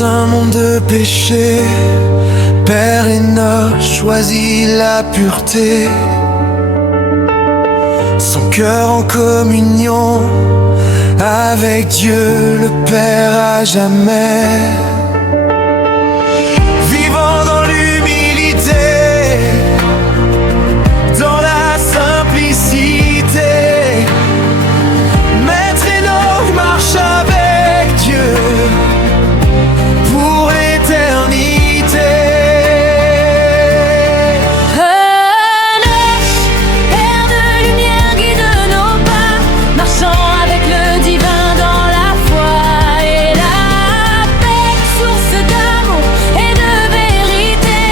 Dans un monde de péché, Père Enoch choisit la pureté. Son cœur en communion avec Dieu le Père à jamais. Vivant dans l'humilité, dans la simplicité, Maître Enoch marche avec Dieu pour l'éternité. Enoch, Père de lumière, guide nos pas, marchant avec le divin dans la foi et la paix, source d'amour et de vérité.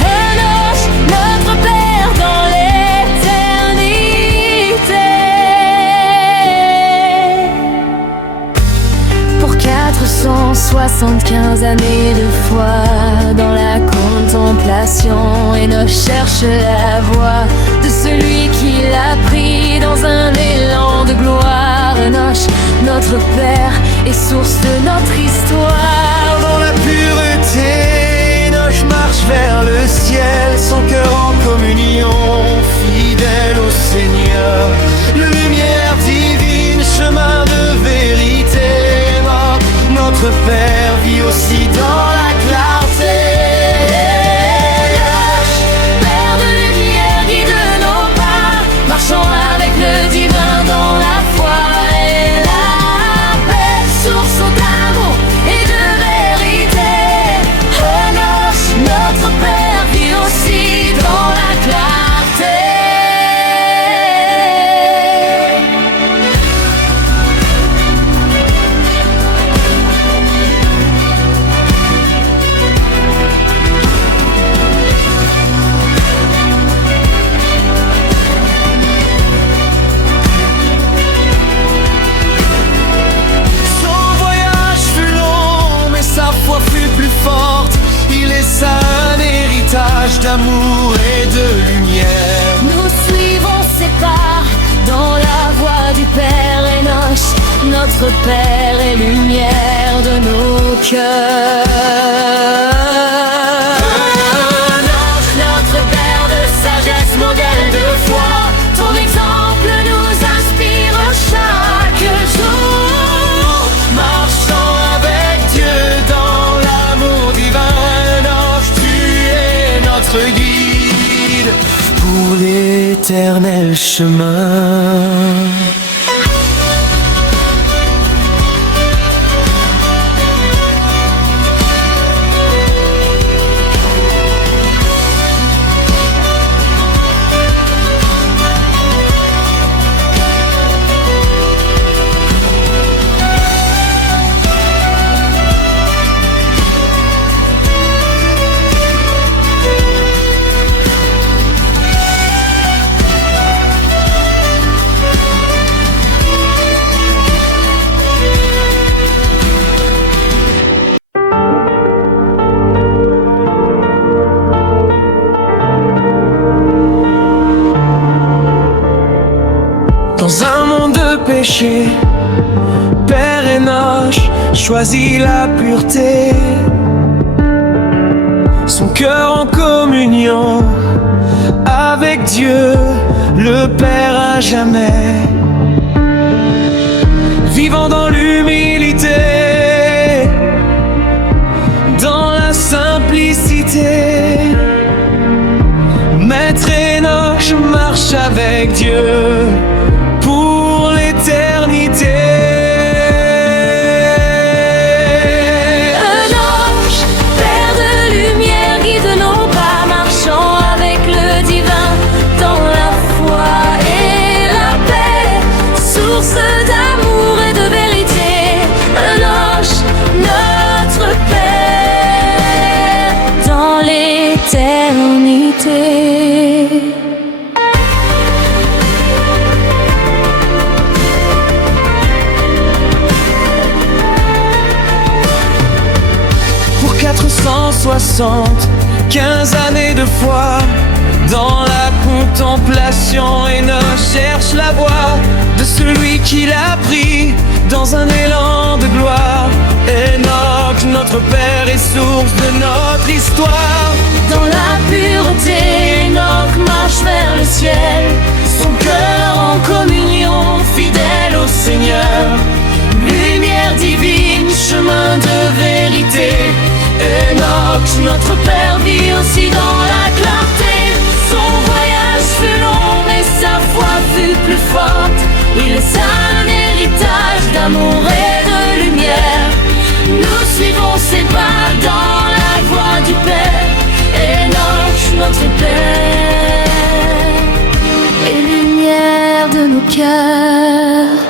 Enoch, notre Père dans l'éternité. Pour 475 années de foi dans la contemplation, Enoch cherche la voie de celui qui l'a pris dans un élan de gloire. Enoch, notre Père, est source de notre histoire. Dans la pureté, Enoch marche vers le ciel, son cœur en communion, fidèle au Seigneur. Lumière divine, chemin de vérité, Enoch, notre Père, vit aussi dans la clarté. Enoch, Père de lumière, guide nos pas, marchant avec le divin dans la foi et la paix, source d'amour et de vérité. Enoch, notre Père, vit aussi dans la clarté. Son voyage fut long, mais sa foi fut plus forte. Il laissa un héritage d'amour et de lumière. Nous suivons ses pas dans la voie du Père Enoch, notre Père et lumière de nos cœurs. Enoch, notre Père de sagesse, modèle de foi, ton exemple nous inspire chaque jour. Marchant avec Dieu dans l'amour divin, Enoch, tu es notre guide pour l'éternel chemin. Dans un monde de péché, Père Enoch choisit la pureté. Son cœur en communion avec Dieu, le Père à jamais. Vivant dans l'humilité, dans la simplicité, Maître Enoch marche avec Dieu pour l'éternité. Enoch, Père de lumière, guide nos pas, marchant avec le divin dans la foi et la paix, source d'amour et de vérité. Enoch, notre Père dans l'éternité. Pour 475 années de foi dans la contemplation, Enoch cherche la voie de celui qui l'a pris dans un élan de gloire. Enoch, notre source de notre histoire. Dans la pureté, Enoch marche vers le ciel, son cœur en communion, fidèle au Seigneur. Lumière divine, chemin de vérité, Enoch, notre Père, vit aussi dans la clarté. Son voyage fut long, mais sa foi fut plus forte. Il laissa un héritage d'amour et de lumière. Nous suivons ses pas dans la voie du Père. Enoch, notre Père, et lumière de nos cœurs.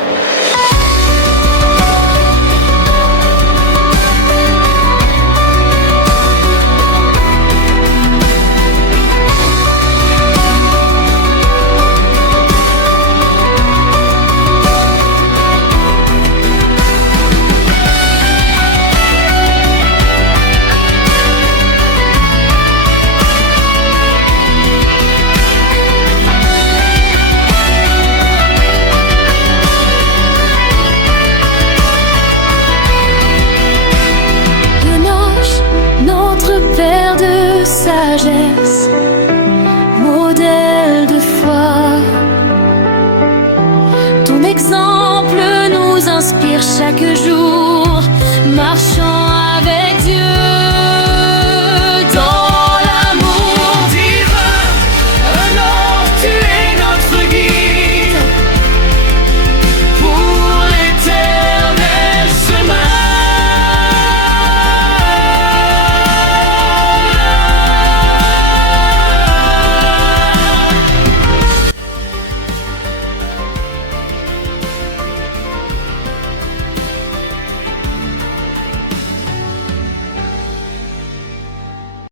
Père de sagesse, modèle de foi, ton exemple nous inspire chaque jour, marchant